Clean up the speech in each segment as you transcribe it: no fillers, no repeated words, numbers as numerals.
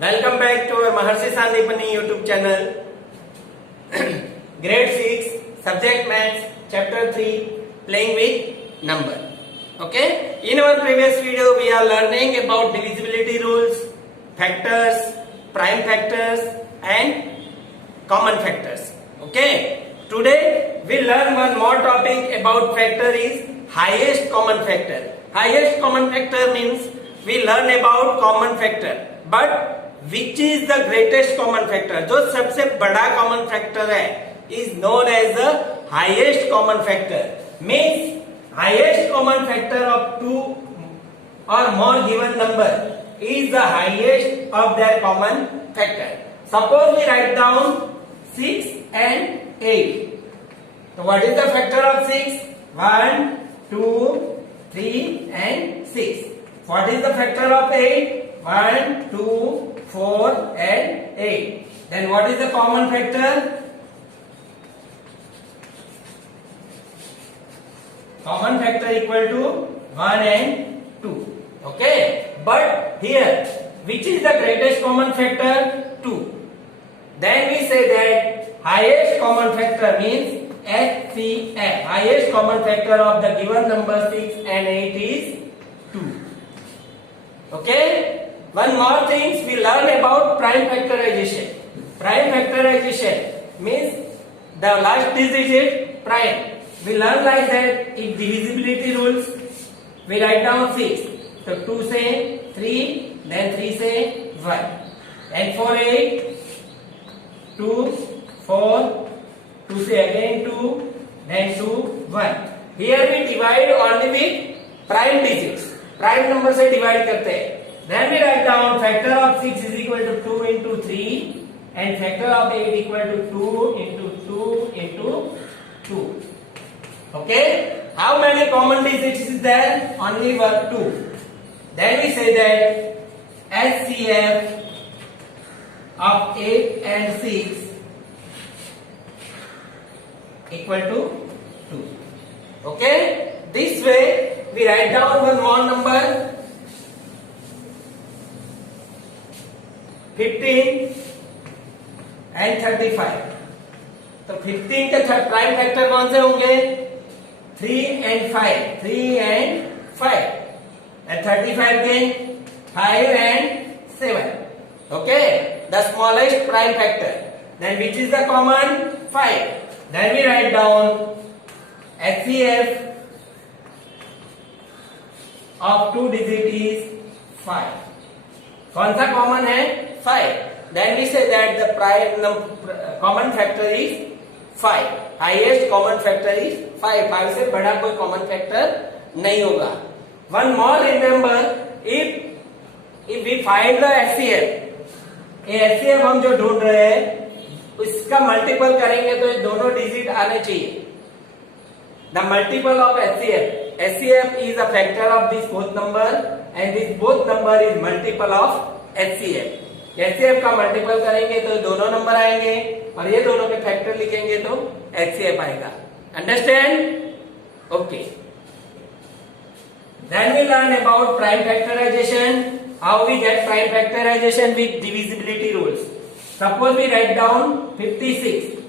Welcome back to our Maharshi Sandipani YouTube channel. Grade 6, Subject Maths, Chapter 3, Playing with Number. Okay? In our previous video, we are learning about divisibility rules, factors, prime factors and common factors. Okay? Today, we learn one more topic about factor is highest common factor. Highest common factor means we learn about common factor. But which is the greatest common factor? जो सबसे बड़ा common factor है is known as the highest common factor. Means highest common factor of two or more given number is the highest of their common factor. Suppose we write down 6 and 8. So what is the factor of 6? 1, 2, 3 and 6. What is the factor of 8? 1, 2, 4 and 8. Then what is the common factor? Common factor equal to 1 and 2. Okay. But here, which is the greatest common factor? 2. Then we say that highest common factor means HCF. Highest common factor of the given number 6 and 8 is 2. Okay. One more thing we learn about prime factorization. Prime factorization means the last digit prime. We learn like that in divisibility rules. We write down 6. So 2 say 3, then 3 say 1. And for 8, 2, 4, 2 say again 2, then 2, 1. Here we divide only with prime digits. Prime number से divide करते हैं. Then we write down factor of 6 is equal to 2 into 3 and factor of 8 equal to 2 into 2 into 2. Okay? How many common digits is there? Only 2. Then we say that HCF of 8 and 6 equal to 2. Okay? This way we write down one more number 15 and 35. तो 15 के prime factor कौन से होंगे? 3 and 5. 3 and 5. And 35 के 5 and 7. Okay? The smallest prime factor. Then which is the common? 5. Then we write down HCF of 2 digit is 5. कौन सा common है? 5. Then we say that the common factor is 5. Highest common factor is 5. 5 से बड़ा कोई common factor नहीं होगा. One more remember, if we find the HCF, ये HCF हम जो ढूंढ रहे हैं उसका मल्टीपल करेंगे तो ये दोनों डिजिट आने चाहिए. The multiple of HCF. HCF is a factor of this both number and this both number is multiple of HCF. HCF का मल्टीपल करेंगे तो दोनों नंबर आएंगे और ये दोनों के फैक्टर लिखेंगे तो HCF आएगा. Understand? Okay. Then we learn about prime factorization. How we get prime factorization with divisibility rules. Suppose we write down 56.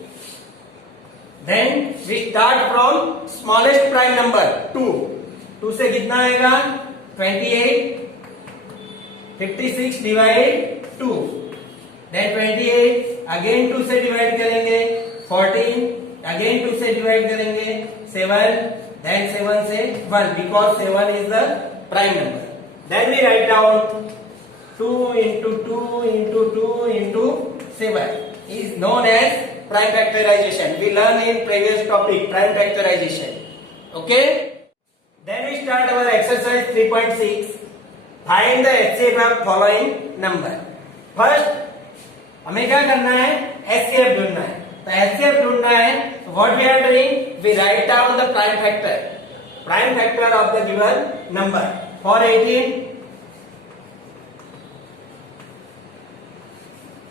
Then we start from smallest prime number 2. 2 से कितना आएगा? 28. 56 divide 2. Then 28 again 2 से divide करेंगे. 14 again 2 से divide करेंगे. 7 then 7 से 1 because 7 is the prime number. Then we write down 2 into 2 into 2 into 7 is known as prime factorization. We learn in previous topic prime factorization. Okay? Then we start our exercise 3.6. Find the HCF of following number. First हमें क्या करना है? HCF ढूंढना है. तो HCF ढूंढना है. So what we are doing? We write down the prime factor. Prime factor of the given number. For 18,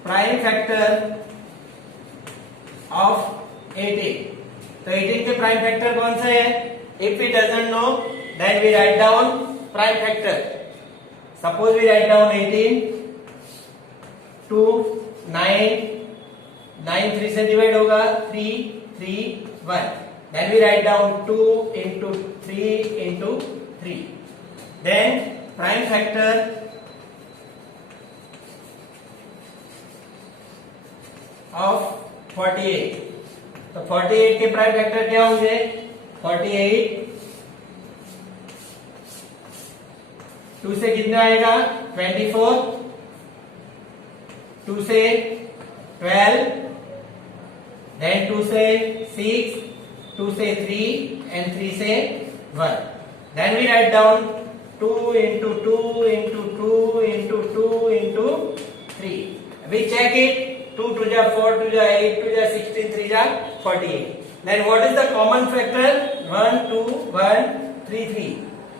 prime factor of 18. तो 18 के प्राइम फैक्टर कौन से है? If we doesn't know, then we write down prime factor. Suppose we write down 18 2 9 9 3 से divide होगा 3 3 1. Then we write down 2 into 3 into 3. Then prime factor of 48. तो 48 के prime factor क्या होंगे? 48 2 से कितना आएगा? 24, 2 से 12, then 2 से 6, 2 से 3 and 3 से 1. Then we write down 2 into 2 into 2 into 2 into 3. We check it. 2 to the 4 to the 8 to the 16 3 the 48. Then what is the common factor? 1 2 1 3 3.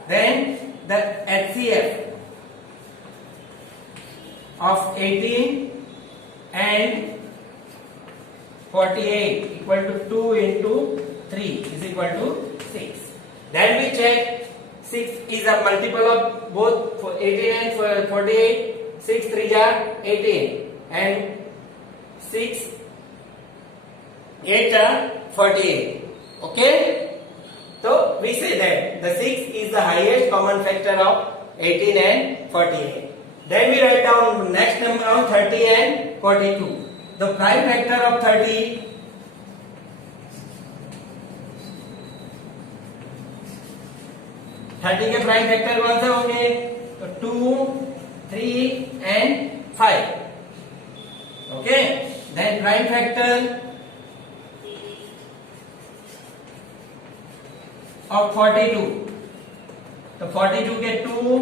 Then the HCF of 18 and 48 equal to 2 into 3 is equal to 6. Then we check 6 is a multiple of both 18 and 48. 6 3 are 18 and 6 8 are 48. Okay, so we say that the 6 is the highest common factor of 18 and 48. Then we write down next number on 30 and 42. The prime factor of 30 के prime factor कौन से होंगे? तो 2 3 and 5. Okay, then prime factor of 42. तो 42 के 2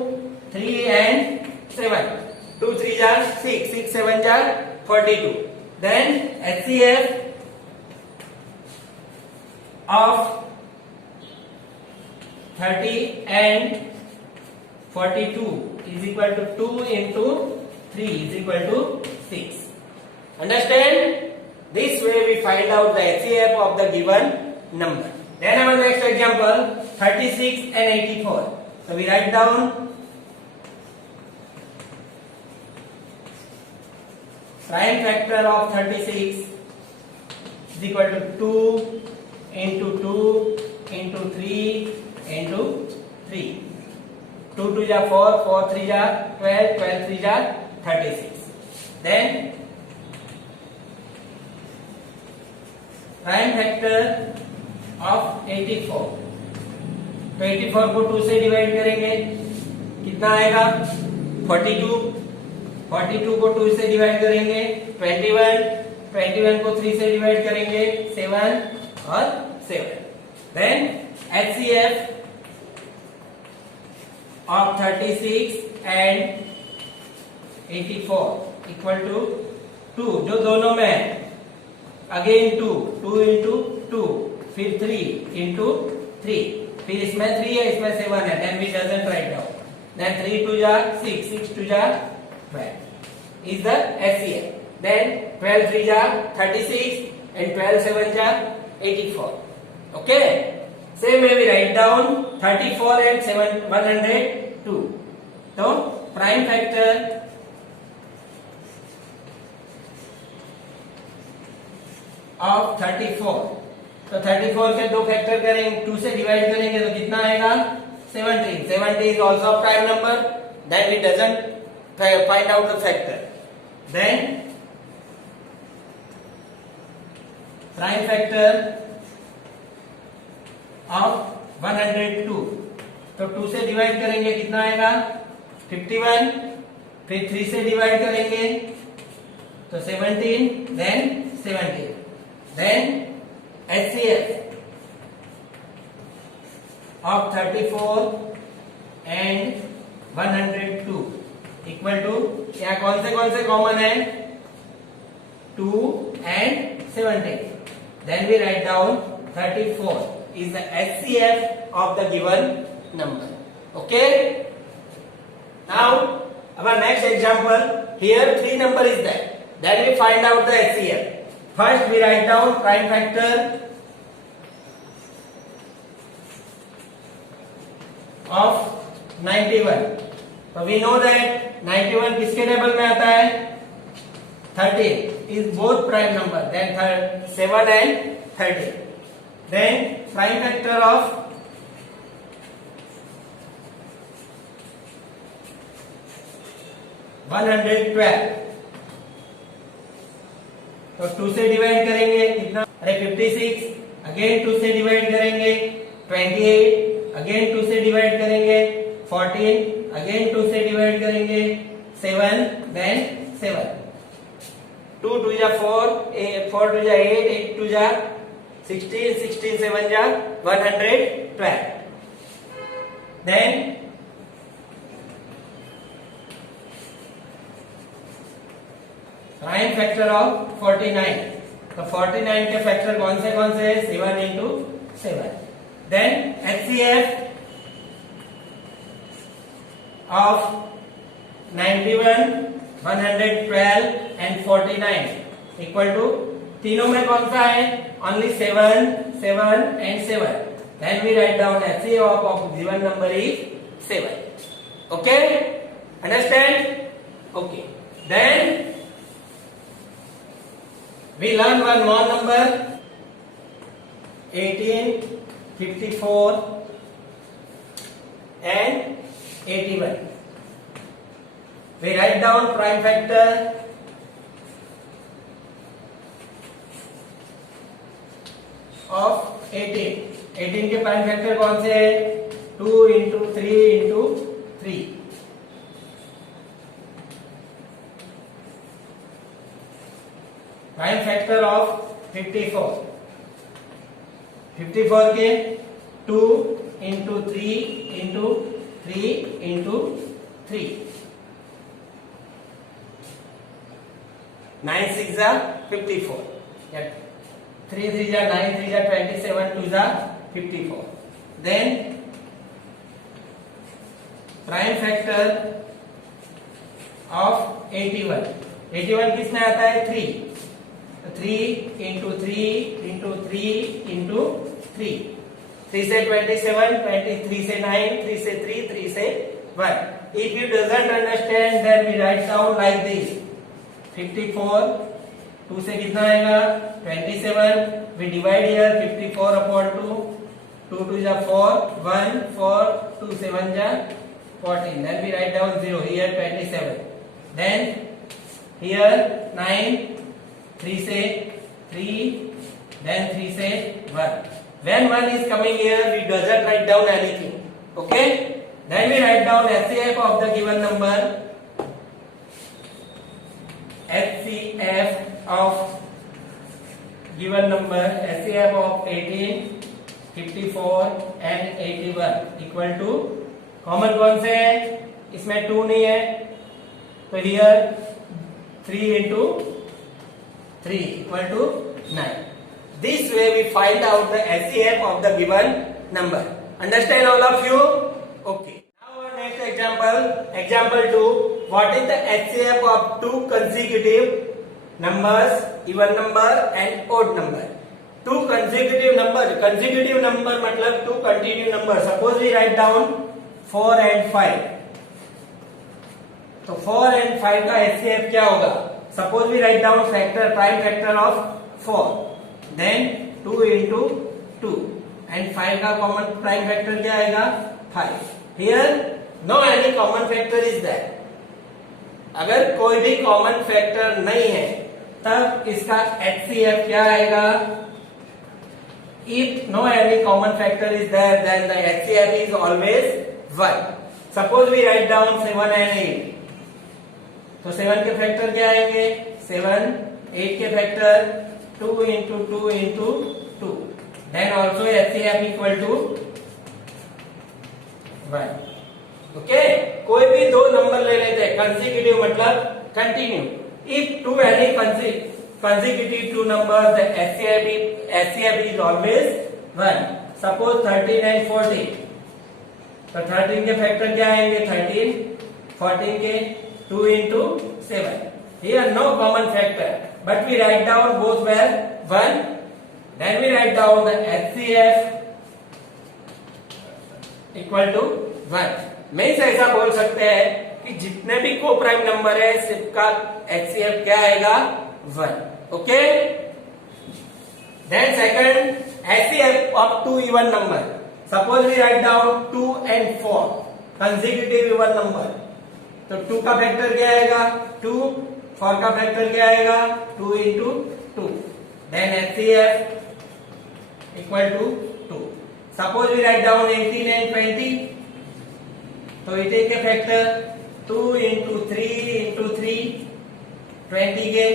3 and 7. 2 3 are 6, 6 7 are 42. Then HCF of 30 and 42 is equal to 2 into 3 is equal to 6. Understand? This way we find out the HCF of the given number. Then our next example 36 and 84. So we write down prime factor of 36 is equal to 2 into 2 into 3 into 3. 2 2 ja 4, 4 3 ja 12, 12 3 ja 36. Then prime factor of 84. तो 84 को 2 से divide करेंगे कितना आएगा? 42. 42 को 2 से divide करेंगे 21. 21 को 3 से डिवाइड करेंगे 7 और 7. Then HCF of 36 and 84 equal to 2. जो दोनों में है अगेन 2 2 into 2 फिर 3 into 3 फिर इसमें 3 है इसमें 7 है. Then we doesn't write down. Then 3 2 जा 6 6 2 जा 12 is the HCF. Then 12 3 जा 36 and 12 7 जा 84. Okay, same way we write down 34 and 7 102. So prime factor of 34. तो 34 के दो फैक्टर करेंगे 2 से डिवाइड करेंगे तो कितना आएगा? 17. 17 is also a prime number. Then it doesn't find out the factor. Then prime factor of 102. तो 2 से डिवाइड करेंगे कितना आएगा? 51. फिर 3 से डिवाइड करेंगे तो 17. Then 17. Then HCF of 34 and 102 equal to यहाँ कौन से कॉमन है? 2 and 17. Then we write down 34 is the HCF of the given number. Okay. Now our next example here 3 number is there. Then we find out the HCF. First we write down prime factor of 91. So we know that 91 किसके table में आता है? 13 is both prime number, then 7 and 13. Then prime factor of 112, तो 2 से divide करेंगे कितना, अरे 56, again 2 से डिवाइड करेंगे 28, अगेन 2 से डिवाइड करेंगे 14, अगेन 2 से डिवाइड करेंगे 7, देन 7, 2 2 जा 4, 4 2 जा 8, 8 2 जा 16, 16 7 जा 112. Then प्राइम फैक्टर ऑफ 49, तो 49 के फैक्टर कौन से है, 7 into 7. Then HCF of 91, 112 and 49 equal to, तीनों में कौन सा है, only 7, 7 and 7. Then we write down HCF of given number is 7. Okay, understand? Okay, then we learn one more number, 18, 54 and 81. We write down prime factor of 18. 18 के prime factor कौन से है, 2 into 3 into 3. Prime factor of 54, 54 के 2 into 3 into 3 into 3, 9 6 जा 54, 3 3 जा 9, 3 जा 27, 2 जा 54. Then prime factor of 81, 81 किसमें आता है, 3, 3 इंटू 3 इंटू 3 इंटू 3, 3 से 27, 23 से 9, 3 से 3, 3 से 1. If you doesn't understand, then we write down like this, 54, 2 से कितना आएगा, 27, we divide here 54 upon 2, 2 2 जा 4, 1 4, 2 7 जा 14. Then we write down 0 here, 27. Then here 9, 3 से 3, then 3 से 1. When 1 is coming here, we doesn't write down anything. Okay? Then we write down HCF of the given number. HCF of given number, HCF of 18, 54 and 81 equal to, common कौन से है, इसमें 2 नहीं है, तो here 3 into 3 equal to 9. This way we find out the HCF of the given number. Understand all of you? Okay. Now our next example, example 2. What is the HCF of two consecutive numbers, even number and odd number? Two consecutive number मतलब two continuous number. Suppose we write down 4 and 5. तो 4 and 5 का HCF क्या होगा? Suppose we write down factor, prime factor of 4, then 2 into 2 and 5 का common prime factor क्या आएगा? 5. Here no any common factor is there. अगर कोई भी common factor नहीं है तब इसका HCF क्या आएगा? If no any common factor is there, then the HCF is always 1. Suppose we write down 7 and 8. तो 7 के फैक्टर क्या आएंगे? 7, 8 के factor 2 into 2 into 2. Then also HCF equal to 1. Okay? कोई भी दो नंबर ले लेते हैं, consecutive मतलब continue. If two any consecutive two numbers, the HCF is always 1. Suppose 13 and 14. तो 13 के फैक्टर क्या आएंगे? 13, 14 के 2 into 7. Here no common factor, but we write down both were 1. Then we write down the HCF equal to 1. मैं ऐसा बोल सकते हैं कि जितने भी को प्राइम नंबर है सबका HCF क्या आएगा 1. Okay. Then second, HCF of two even number. Suppose we write down 2 and 4 consecutive even number. तो 2 का फैक्टर क्या आएगा 2, 4 का फैक्टर क्या आएगा 2 into 2. Then HCF equal to 2. Suppose we write down 18 and 20. तो 18 के फैक्टर 2 into 3 into 3, 20 के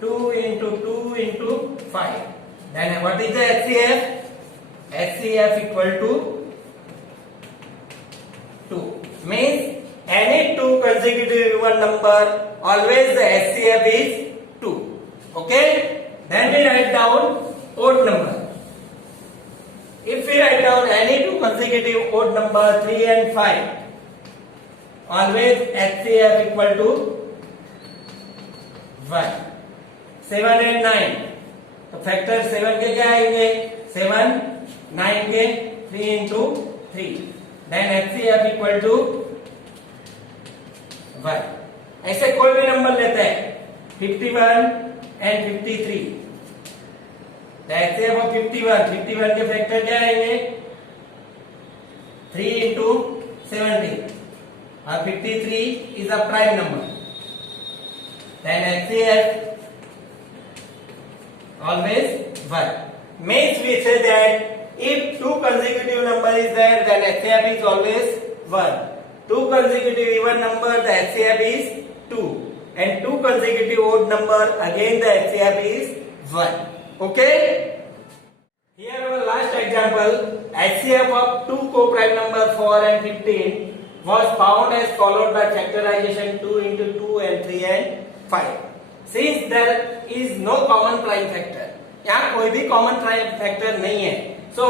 2 into 2 into 5. Then what is the HCF? HCF equal to 2. Means any two consecutive even number, always the HCF is 2. Okay? Then we write down odd number. If we write down any two consecutive odd number 3 and 5, always HCF equal to 1. 7 and 9. तो factor 7 के क्या आएंगे 7, 9 के 3 into 3. Then HCF equal to 1. ऐसे कोई भी number लेते हैं 51 and 53. तो HCF of 51 के फैक्टर क्या आएंगे 3 into 17. और 53 is a prime number. Then HCF always 1. Means we say that if two consecutive number is there, then HCF is always 1. Two consecutive even number, the HCF is 2. And two consecutive odd number, again the HCF is 1. Okay? Here our last example, HCF of two co-prime number 4 and 15 was found as followed by factorization 2 into 2 and 3 and 5. Since there is no common prime factor, यहाँ कोई भी common prime factor नहीं है, so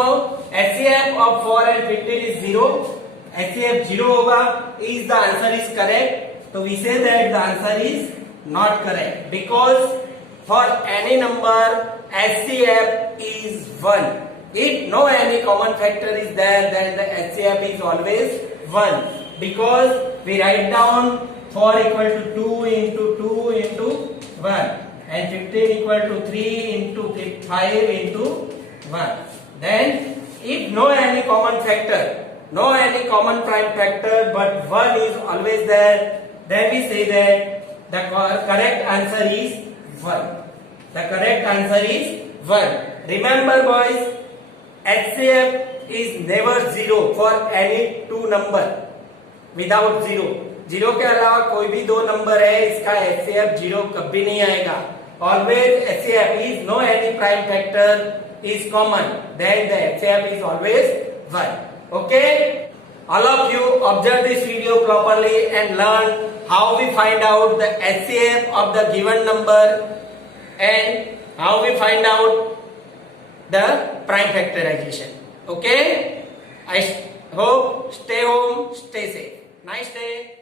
HCF of 4 and 15 is 0. HCF 0 होगा. Is the answer is correct? So we say that the answer is not correct because for any number HCF is 1. If no any common factor is there, then the HCF is always 1 because we write down 4 equal to 2 into 2 into 1 and 15 equal to 3 into 5 into 1. Then if no any common factor, no any common prime factor, but 1 is always there, then we say that the correct answer is 1. The correct answer is 1. Remember boys, HCF is never 0 for any two number without 0. 0 के अलावा कोई भी दो number है इसका HCF 0 कभी नहीं आएगा. Always HCF is no any prime factor is common, then the HCF is always 1. Okay? All of you observe this video properly and learn how we find out the HCF of the given number and how we find out the prime factorization. Okay? I hope stay home, stay safe. Nice day.